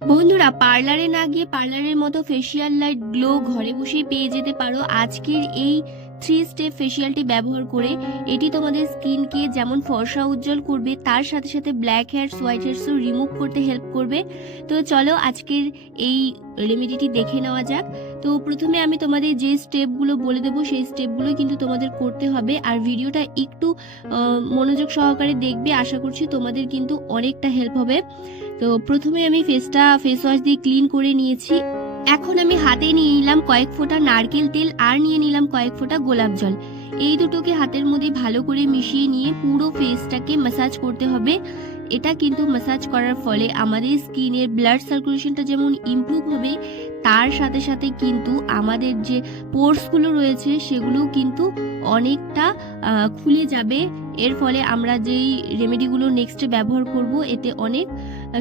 বন্ধুরা, পার্লারে না গিয়ে পার্লারের মতো ফেসিয়াল লাইট গ্লো ঘরে বসেই পেয়ে যেতে পারো আজকের এই 3 স্টেপ ফেসিয়ালটি ব্যবহার করে। এটি তোমাদের স্কিনকে যেমন ফর্সা উজ্জ্বল করবে, তার সাথে সাথে ব্ল্যাক হেয়ারস হোয়াইট হেয়ারসও রিমুভ করতে হেল্প করবে। তো চলো আজকের এই রেমেডিটি দেখে নেওয়া যাক। তো প্রথমে আমি তোমাদের যে স্টেপগুলো বলে দেবো সেই স্টেপগুলো কিন্তু তোমাদের করতে হবে, আর ভিডিওটা একটু মনোযোগ সহকারে দেখবে। আশা করছি তোমাদের কিন্তু অনেকটা হেল্প হবে। তো প্রথমে আমি ফেস ওয়াশ দিয়ে ক্লিন করে নিয়েছি। এখন আমি হাতে নিয়ে নিলাম কয়েক ফোঁটা নারকেল তেল আর নিয়ে নিলাম কয়েক ফোঁটা গোলাপ জল। এই দুটোকে হাতের মধ্যে ভালো করে মিশিয়ে নিয়ে পুরো ফেসটাকে ম্যাসাজ করতে হবে। এটা কিন্তু ম্যাসাজ করার ফলে আমাদের স্কিনের ব্লাড সার্কুলেশনটা যেমন ইমপ্রুভ হবে, তার সাথে সাথে কিন্তু আমাদের যে পোর্সগুলো রয়েছে সেগুলো কিন্তু অনেকটা খুলে যাবে। এর ফলে আমরা যেই রেমেডিগুলো নেক্সটে ব্যবহার করব, এতে অনেক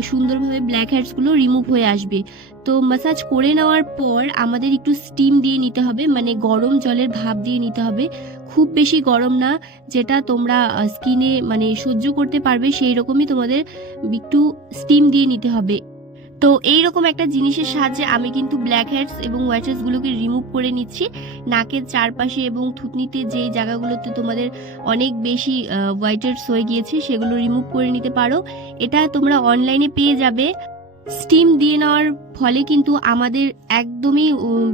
সুন্দরভাবে ব্ল্যাক হেডসগুলো রিমুভ হয়ে আসবে। তো ম্যাসাজ করে নেওয়ার পর আমাদের একটু স্টিম দিয়ে নিতে হবে, মানে গরম জলের ভাপ দিয়ে নিতে হবে। খুব বেশি গরম না, যেটা তোমরা স্কিনে মানে সহ্য করতে পারবে, সেই রকমই তোমাদের একটু স্টিম দিয়ে নিতে হবে। তো এইরকম একটা জিনিসের সাহায্যে আমি কিন্তু ব্ল্যাক হেডস এবং হোয়াইট হেডসগুলোকে রিমুভ করে নিচ্ছি। নাকের চারপাশে এবং থুতনিতে যেই জায়গাগুলোতে তোমাদের অনেক বেশি হোয়াইট হেডস হয়ে গিয়েছে সেগুলো রিমুভ করে নিতে পারো। এটা তোমরা অনলাইনে পেয়ে যাবে। স্টিম দিয়ে নেওয়ার ফলে কিন্তু আমাদের একদমই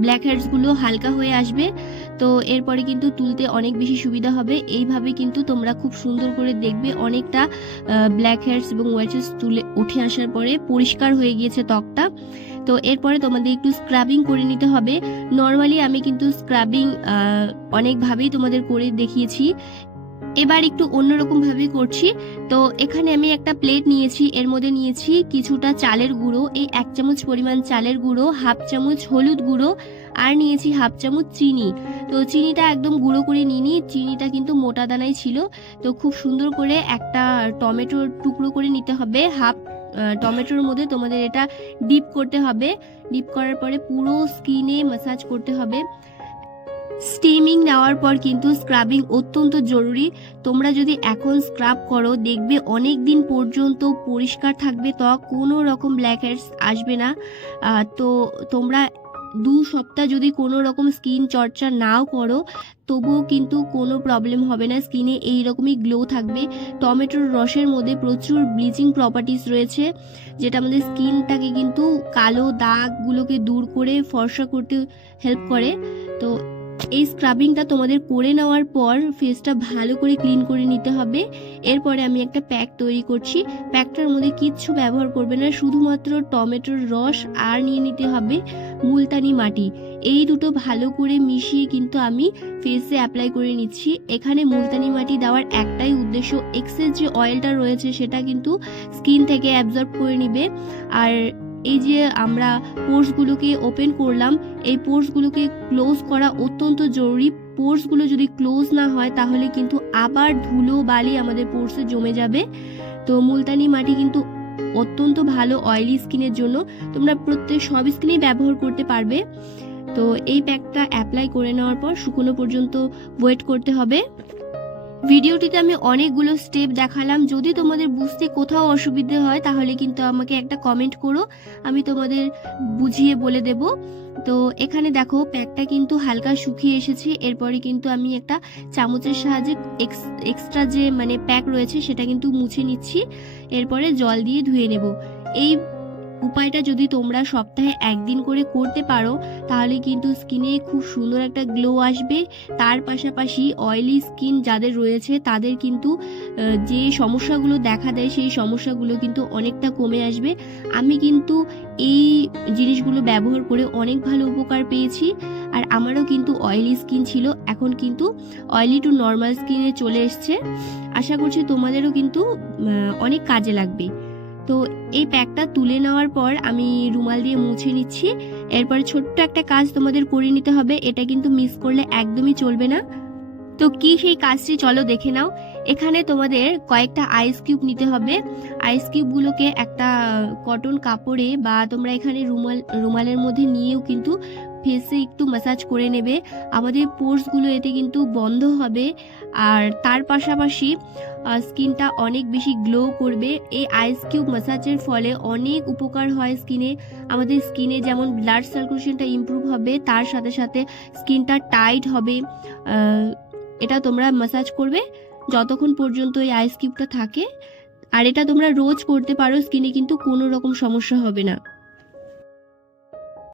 ব্ল্যাক হেডসগুলো হালকা হয়ে আসবে। তো এরপরে কিন্তু তুলতে অনেক বেশি সুবিধা হবে। এইভাবে কিন্তু তোমরা খুব সুন্দর করে দেখবে অনেকটা ব্ল্যাক হেডস এবং হোয়াইট হেডস তুলে উঠে আসার পরে পরিষ্কার হয়ে গিয়েছে ত্বকটা। তো এরপরে তোমাদের একটু স্ক্রাবিং করে নিতে হবে। নর্মালি আমি কিন্তু স্ক্রাবিং অনেকভাবেই তোমাদের করে দেখিয়েছি, এবার একটু অন্যরকম ভাবে করছি। তো এখানে আমি একটা প্লেট নিয়েছি, এর মধ্যে নিয়েছি কিছুটা চালের গুঁড়ো, এই 1 চামচ পরিমাণ চালের গুঁড়ো, হাফ চামচ হলুদ গুঁড়ো, আর নিয়েছি হাফ চামচ চিনি। তো চিনিটা একদম গুঁড়ো করে নিইনি, চিনিটা কিন্তু মোটা দানাই ছিল। তো খুব সুন্দর করে একটা টমেটোর টুকরো করে নিতে হবে। হাফ টমেটোর মধ্যে তোমাদের এটা ডিপ করতে হবে। ডিপ করার পরে পুরো স্কিনে ম্যাসাজ করতে হবে। স্টিমিং নেওয়ার পর কিন্তু স্ক্রাবিং অত্যন্ত জরুরি। তোমরা যদি এখন স্ক্রাব করো, দেখবে অনেক দিন পর্যন্ত পরিষ্কার থাকবে ত্বক, কোনো রকম ব্ল্যাক হেডস আসবে না। তো তোমরা 2 সপ্তাহ যদি কোনো রকম স্কিন চর্চা নাও করো, তবুও কিন্তু কোনো প্রবলেম হবে না, স্কিনে এই রকমই গ্লো থাকবে। টমেটোর রসের মধ্যে প্রচুর ব্লিচিং প্রপার্টিস রয়েছে, যেটা আমাদের স্কিনটাকে কিন্তু কালো দাগগুলোকে দূর করে ফর্সা করতে হেল্প করে। তো এই স্ক্রাবিংটা তোমাদের করে নেওয়ার পর ফেসটা ভালো করে ক্লিন করে নিতে হবে। এরপরে আমি একটা প্যাক তৈরি করছি। প্যাকটার মধ্যে কিচ্ছু ব্যবহার করবে না, শুধুমাত্র টমেটোর রস আর নিয়ে নিতে হবে মুলতানি মাটি। এই দুটো ভালো করে মিশিয়ে কিন্তু আমি ফেসে অ্যাপ্লাই করে নিচ্ছি। এখানে মুলতানি মাটি দেওয়ার একটাই উদ্দেশ্য, এক্সেস যে অয়েলটা রয়েছে সেটা কিন্তু স্কিন থেকে অ্যাবজর্ব করে নিবে। আর এই যে আমরা পোর্সগুলোকে ওপেন করলাম, এই পোর্সগুলোকে ক্লোজ করা অত্যন্ত জরুরি। পোর্সগুলো যদি ক্লোজ না হয় তাহলে কিন্তু আবার ধুলো বালি আমাদের পোর্সে জমে যাবে। তো মুলতানি মাটি কিন্তু অত্যন্ত ভালো অয়েলি স্কিনের জন্য, তোমরা সব স্কিনেই ব্যবহার করতে পারবে। তো এই প্যাকটা অ্যাপ্লাই করে নেওয়ার পর শুকনো পর্যন্ত ওয়েট করতে হবে। ভিডিওটিতে আমি অনেকগুলো স্টেপ দেখালাম, যদি তোমাদের বুঝতে কোথাও অসুবিধে হয় তাহলে কিন্তু আমাকে একটা কমেন্ট করো, আমি তোমাদের বুঝিয়ে বলে দেব। তো এখানে দেখো প্যাকটা কিন্তু হালকা শুকিয়ে এসেছে। এরপরে কিন্তু আমি একটা চামচের সাহায্যে এক্সট্রা যে মানে প্যাক রয়েছে সেটা কিন্তু মুছে নিচ্ছি। এরপরে জল দিয়ে ধুয়ে নেব। এই উপায়টা যদি তোমরা সপ্তাহে 1 দিন করে করতে পারো তাহলে কিন্তু স্কিনে খুব সুন্দর একটা গ্লো আসবে। তার পাশাপাশি অয়েলি স্কিন যাদের রয়েছে তাদের কিন্তু যে সমস্যাগুলো দেখা দেয় সেই সমস্যাগুলো কিন্তু অনেকটা কমে আসবে। আমি কিন্তু এই জিনিসগুলো ব্যবহার করে অনেক ভালো উপকার পেয়েছি। আর আমারও কিন্তু অয়েলি স্কিন ছিল, এখন কিন্তু অয়েলি টু নর্মাল স্কিনে চলে এসছে। আশা করছি তোমাদেরও কিন্তু অনেক কাজে লাগবে। তো এই প্যাকটা তুলে নেওয়ার পর আমি রুমাল দিয়ে মুছে নিচ্ছি। এরপর ছোট্ট একটা কাজ তোমাদের করে নিতে হবে, এটা কিন্তু মিস করলে একদমই চলবে না। তো কি সেই কাজটি চলো দেখে নাও। এখানে তোমাদের কয়েকটা আইস কিউব নিতে হবে। আইস কিউবগুলোকে একটা কটন কাপড়ে বা তোমরা এখানে রুমালের মধ্যে নিয়েও কিন্তু ফেসে একটু ম্যাসাজ করে নেবে, আমাদের পোর্সগুলো এতে কিন্তু বন্ধ হবে। আর তার পাশাপাশি স্কিনটা অনেক বেশি গ্লো করবে। এই আইস কিউব ম্যাসাজের ফলে অনেক উপকার হয় স্কিনে। আমাদের স্কিনে যেমন ব্লাড সার্কুলেশনটা ইমপ্রুভ হবে, তার সাথে সাথে স্কিনটা টাইট হবে। এটা তোমরা ম্যাসাজ করবে যতক্ষণ পর্যন্ত এই আইস কিউবটা থাকে। আর এটা তোমরা রোজ করতে পারো, স্কিনে কিন্তু কোনো রকম সমস্যা হবে না।